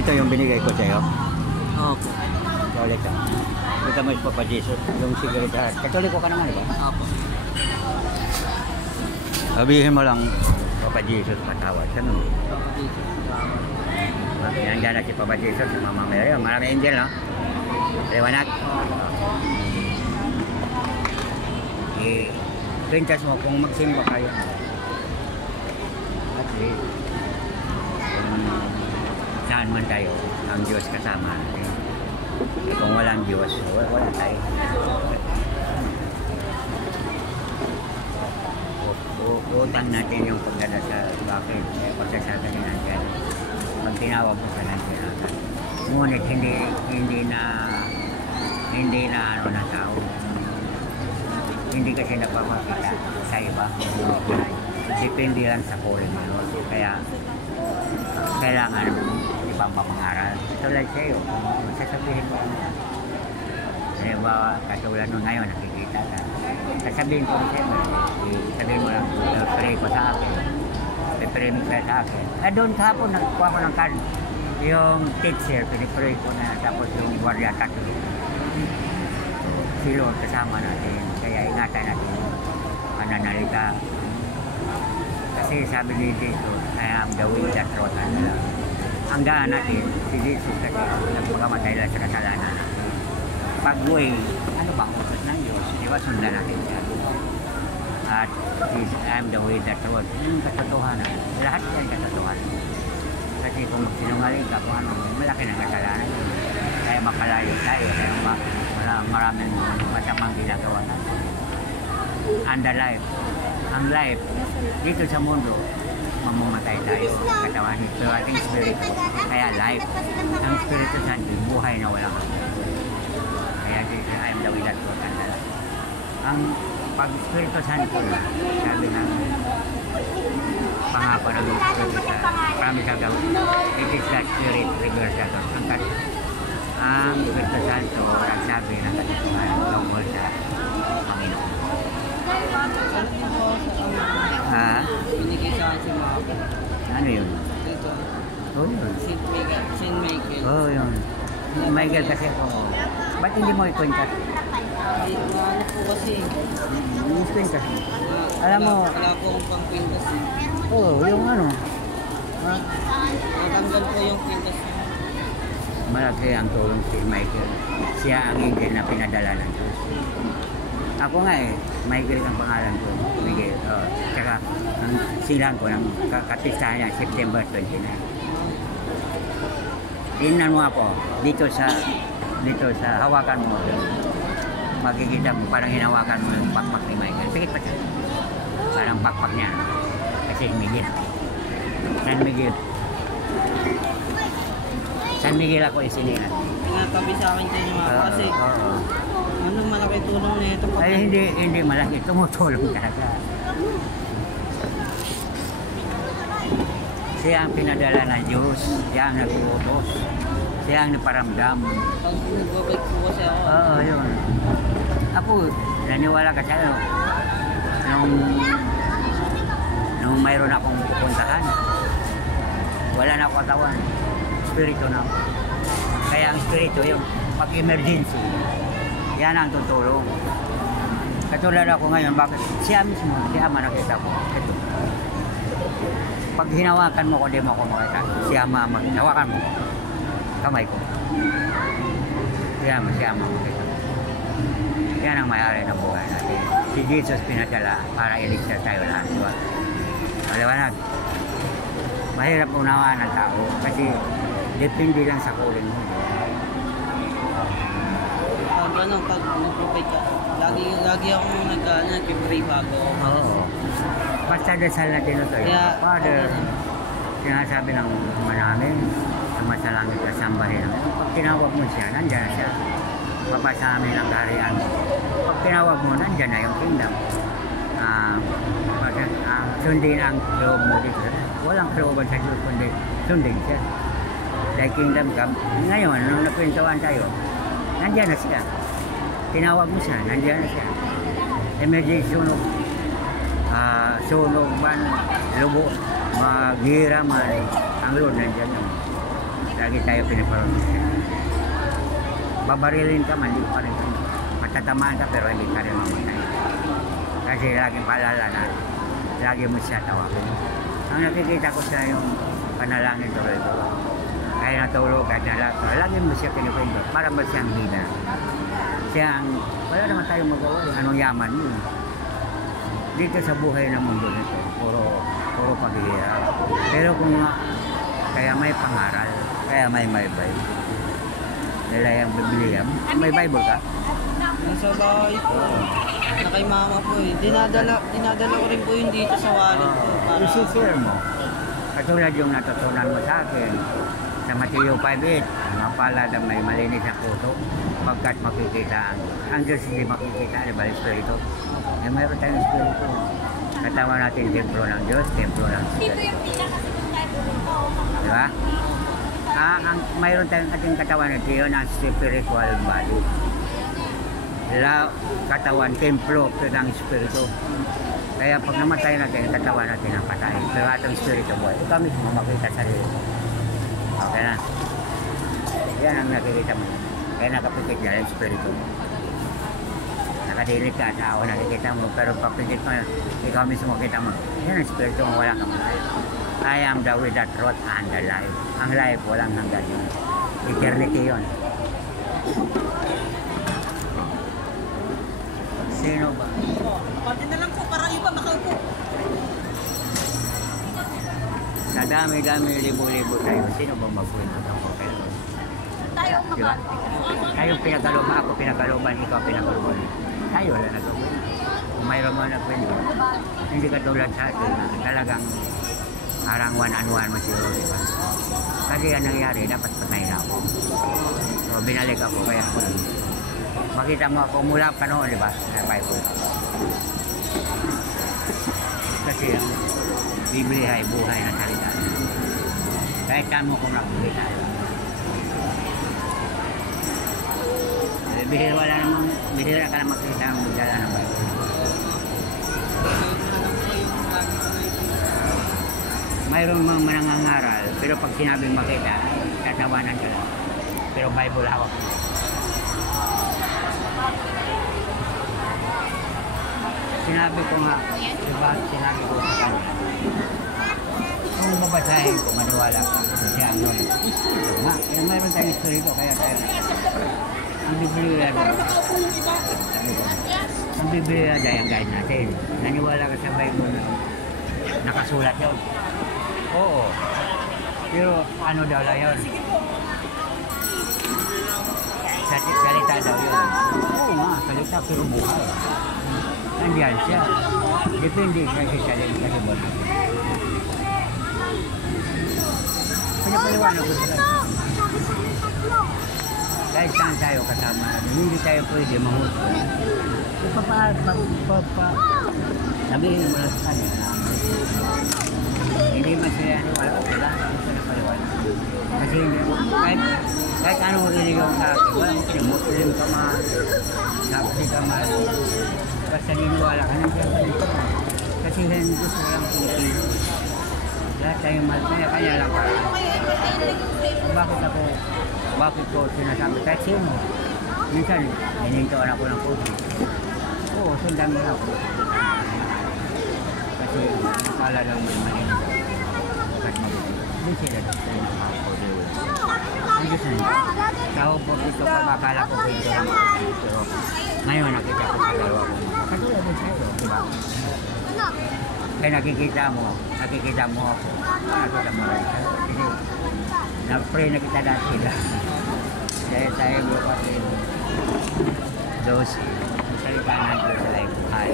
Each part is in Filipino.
Ganito yung binigay ko sa'yo. Opo. Ito ulit ah. Kita mo yung Papa Jesus, yung security. Katoliko ka naman, di ba? Opo. Sabihin mo lang, Papa Jesus, patawad. Ano? Nandiyan na si Papa Jesus, si Mama Mary. Marami angel, no? Liwanag. I-pintas mo kung magsimba kayo. At least, saan man tayo, ang Diyos kasama natin. Kung walang Diyos, wala tayo. Utang natin yung pagdala sa bakit, pagsasaga ni nandiyan. Pag tinawag mo sa nandiyan. Ngunit hindi na ano na tao. Hindi kasi napapakita sa iba. Depende lang sa calling mo. Kaya kailangan ibang pamangaral. Tulad sa iyo, sasabihin mo. Ba, katulad nung ngayon, nakikita ka. Sasabihin ko rin sa'yo, sabihin mo lang, pray ko sa akin. Pray mo sa akin. Doon kahapon, nagkuha ko ng card. Yung teacher, pinipray ko na, tapos yung guardia Catholic. Si Lord kasama natin, kaya ingatan natin yung pananalita. Kasi sabi ni Jesus, I am the way, the truth, and the life. Ang daan natin, si Jesus kasi nagpagamatay lang sa kasalanan. Pag way, ano ba ang utos ng Diyos? Di ba sundan natin siya? At I am the way, the truth. Yung katotohanan, lahat yan katotohanan. Kasi kung magsinungaling ka, kung ano, malaki ng kasalanan. Kaya makalayo tayo, kaya maraming masamang ginagawa natin. And the life. Ang life, dito sa mundo, mamamatay tayo, katawan. Pero ating spirito, kaya life. Ang Espiritu Santo, buhay na walang hanggan. Kaya dito, I am the way, the truth, and the life. Ang pag-Espiritu Santo, sabi na, pangako ng Espiritu Santo, promise of God, it is the Spirit, reveals the truth. Ang Espiritu Santo, nagsabi ng katotohanan tungkol sa Panginoon. Ha? Binigay sa akin si Mama. Ano yun? Dito. Oh, yun. Saint Michael. Oh, yun. Michael kasi ako. Ba't hindi mo ikwintas? Hindi ko ano po kasi. Ikwintas. Alam mo. Wala po akong pang kwintas. Oh, yung ano. Natanggal po yung kwintas. Malaki ang tulong si Michael. Siya ang angel na pinadala ng Diyos. Ako nga Michael ang pangalan ko. Miguel. Oh. Tsaka ang silang ko ng kapistahan niya, September 29. Tingnan mo po, dito sa hawakan mo, makikita mo, parang hinawakan mo yung pakpak ni Michael. Pikit pa siya. Parang pakpak niya. Kasi Miguel. San Miguel ako isinihan. Tinatabi sa akin kayo mga kasi ano malaki tulong na ito. Ay hindi malaki, tumutulong talaga. Siya ang pinadala ng Diyos, siya ang nag-utos, siya ang naparamdam. Pag nagbabalik po kasi ako. Oo, yun. Ako, naniwala ka sa'yo. Nung mayroon akong pupuntahan, wala na ako katawan. Espiritu na ako. Kaya ang espiritu yun, pag emergency, yan ang tutulong. Katulad ako ngayon, bakit? Siya mismo, siya nakita ko. Ito. Pag hinawakan mo ko, di mo ako makita. Siya hawakan mo. Kamay ko. Siya makita. Yan ang may-ari ng buhay natin. Si Jesus pinadala para iligtas tayo lahat. Diba? Maliwanag. Mahirap unawaan ng tao kasi depende lang sa calling mo. Ganun, pag nag-pray ka, lagi akong nag-pray bago. Oo. Basta dasal natin ito. Father, sinasabi ng namin, sa masalangit na sambahin namin. Pag tinawag mo siya, nandyan na siya. Papasa amin ang kaharian mo. Pag tinawag mo, nandyan na yung kingdom. Sundin ang loob mo dito. Walang kalooban sa Diyos, kundi sundin siya. Dahil kingdom come. Ngayon, nung napintawan tayo, nandyan na siya. Tinawag mo siya, nandyan na siya. Emergency sunog man, lubo, maghira man, ang Lord nandyan na. Dahil lagi tayo pinaprotektahan. Babarilin ka, mali pa rin. Matatamaan ka pero hindi ka rin mamatay. Kasi laging paalala na lagi mo siya tawagin. Ang nakikita ko sa yung panalangin tuloy-tuloy. Kaya natulog, kahit nalako, lagi mo siya pinukwento. Para ba siyang leader? Siyang, wala naman tayong magawa. Anong yaman mo? Dito sa buhay ng mundo nito, puro paghihirap. Pero kung kaya may pangaral, kaya may Bible. Nila yung Biblia. May Bible ka? Nasa bahay po. Na kay mama po eh. Dinadala ko rin po yun dito sa wallet ko. Para... I-share mo. Katulad yung natutunan mo sa akin. Sa Mateo 5:8, mga palad ang may malinis ang puso pagkat makikita ang Diyos hindi makikita, di ba, Espiritu? Eh, mayroon tayong Espiritu. Katawa natin, templo ng Diyos, templo ng Espiritu. Di ba? Mayroon tayong ating katawan natin yun, ang spiritual body. Katawan, templo ng Espiritu. Kaya pag namatay natin, katawan natin ang patay. Pero atong Espiritu buhay. Ikaw mismo makita sarili mo. Okay na. Yan ang nakikita mo. Kaya nakapikit niya yung Espiritu mo. Nakadilit ka sa ako nakikita mo. Pero papikit mo, ikaw mismo makita mo. Yan ang Espiritu mo, wala kang patay. I am the way, the truth, and the life. Ang life, walang hanggan yun. Eternity yun. Sino ba? Pati na lang po, para iba makaupo. Sa dami-dami, libo-libo tayo. Sino ba magpuwin ng okay? Tayo Diba? Tayo pinagkalooban, ako pinagkalooban, ikaw pinagkalooban. Tayo wala nagawin. Kung mayroon mo nagpuwin, hindi ka tulad sa atin. Talagang parang one-on-one mo siguro, diba? Kasi ang nangyari, dapat patay na ako. So, binalik ako, kaya ako. Makita mo ako, mula pa noon, diba? Nabay ko. Kasi ang Biblia ay buhay na salita. Kahit saan mo kung nakikita. Bihira ka na makita ang magdala ng Bible. Mayroon mga manangangaral, pero pag sinabing makita, tatawanan ka lang. Pero Bible hawak. Sinabi ko nga, diba, sinabi ko sa kanya, kung babasahin ko, maniwala ka, siya ang nung, nga, yung mayroon tayong Espiritu, kaya tayo, ang Biblia, sabi ko, ang Biblia, dahil guide natin, naniwala ka sa Bible na nakasulat yun. Oo, pero ano daw lang yun? Salita daw yun. Oo nga, salita pero buhay. Nandiyan siya. Depende siya sa sarili kasi buwan. Paliwanag ko sila. Kahit saan tayo kasama, hindi tayo pwede mahusay. Sabihin mo lang sa kanya na hindi man sila wala ko sila. Hindi paliwanag. Kasi kahit anong religion ka akin, wala mo Muslim ka man, Sabi ka man, basta niniwala ka nandiyan ka dito. Kasi hindi gusto lang Pilipino. Lahat tayong kanya lang para. Bakit ko sinasabi kahit sino? Minsan, hinintuan ako ng COVID. Oo, sundan mo ako. Kasi nakala lang may maninig. Bakit mabuti? Hindi sila dito yung nakapagod. Hindi sila. Tao po dito pa, bakala ko dito lang ako. Pero ngayon nakita ko sa dalawa ko. Katulad din sa'yo, di ba? Kaya nakikita mo ako. Nakikita mo rin. Kasi na-pray na kita dati lang. Kaya tayo bukas rin. Those salita natin sa life buhay.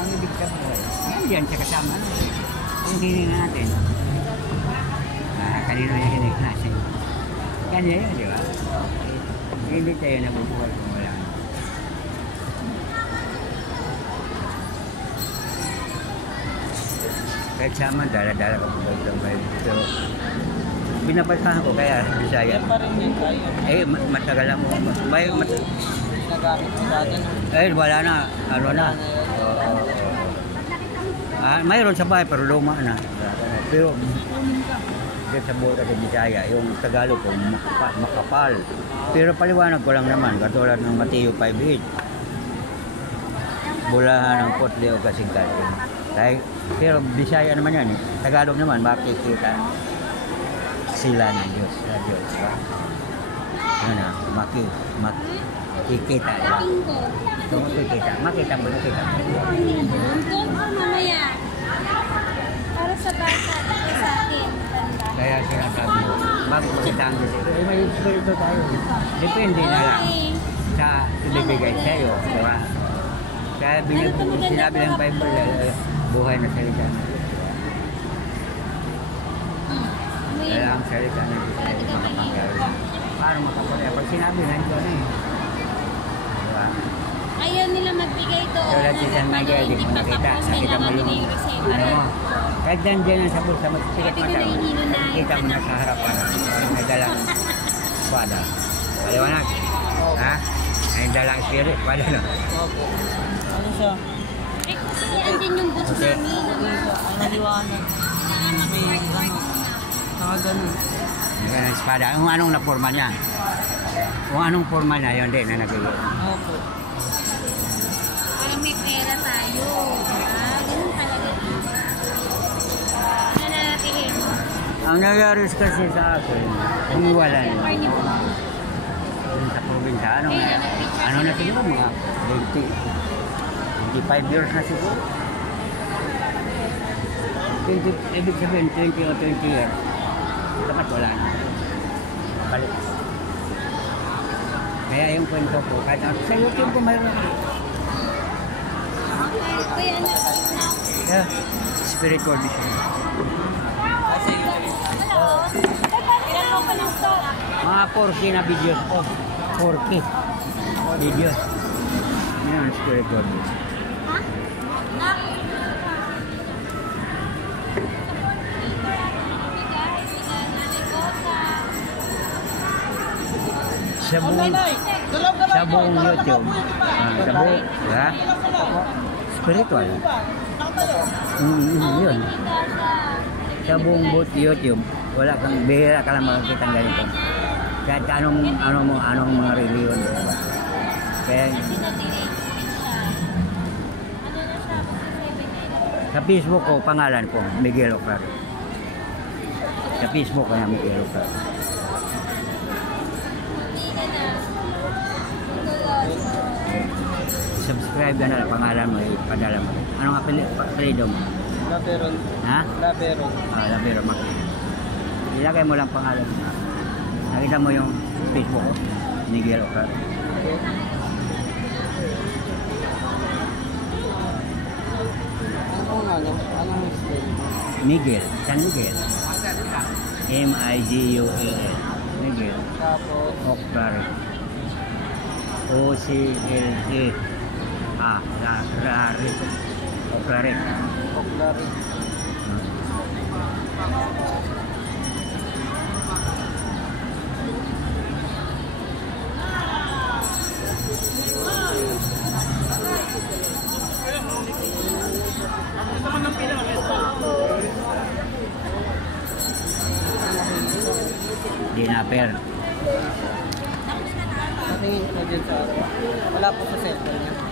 Ang ibig sabihin, nandiyan siya kasama. Yung hininga natin. Kanino yung hininga natin. Kanya yun, di ba? Hindi tayo nabubuhay kung wala. Kahit sama, dala-dala ka po ng Bible. So, pinapalsahan ko kaya Bisaya. Yan pa rin yun tayo. Eh, matagal lang mo. Nagamit ko dati. Eh, wala na. Ano na? Mayroon sa bahay pero luma na. Pero dito sa Bora de Bisaya, yung Tagalog ko makapal. Pero paliwanag ko lang naman, katulad ng Mateo 5:8. Bulahan ng putli o kasingkat. Pero Bisaya naman yan eh. Tagalog naman, makikita sila ng Diyos. Sa Diyos. Ano, makikita. So, makikita mo. Doon ko mamaya. Para sa bata, dito sa atin. Kaya sinasabi ko, makikita ang Diyos. May espiritu tayo. Depende na lang sa ibibigay sa'yo. Diba? Kaya sinabi ng Bible, buhay na salita na Diyos. Kaya ang salita na Diyos ay makapangyari. Paano makapangyari? Pag sinabi na ito na eh. Diba? Ayaw nila magbigay doon. Tulad si San Miguel, di mo nakita mo yung ano mo. Kahit nandiyan sa bulsa, magsisikip mata mo. Kita mo na sa harapan. May dalang espada. Paliwanag. Ha? May dalang spirit. Pwede no? Opo. Ano siya? Eh, kasi andin yung boots namin. Ang naliwanag. May ano. Nakaganon. May espada. Kung anong naporma niya. Kung anong forma niya, yun din na nagiging. Opo. Parang may pera tayo. Ganun talaga dito. Ano na natin eh? Ang nangyari kasi sa akin, umiwalan. Sa probinsya, ano na siguro mga 25 years na siguro. 20, ibig sabihin 20 o 20 years. Dapat wala na. Balik. Kaya yung kwento ko, kahit sa YouTube ko mayroon. Kuya, ano? Yeah, spiritual vision. Kasi Hello? Ilan mo pa ng stock? Mga 4K na videos ko. 4K videos. Yan ang spiritual vision. Ha? Sa buong YouTube, sa buong, ha? Spiritual. Yun. Sa buong YouTube, wala kang, bihira ka lang makakita ng ganito. Kahit anong mga reliyon. Diba? Kaya, sa Facebook ko, pangalan ko, Miguel Ocaro. Sa Facebook ko na Miguel Ocaro. Subscribe ka na, pangalan mo, ipadala mo. Anong apelido mo? Laberon. Ha? Laberon. Labero makikita. Ilagay mo lang pangalan mo. Nakita mo yung Facebook ko, Miguel Ocaro. Anong spell? Miguel, San Miguel. M-I-G-U-A-L. Miguel. Tapos, Ocaro. O-C-L-A. Oclare. Oklari. Dinaper. Tingin ko dyan sa wala po sa cellphone niya.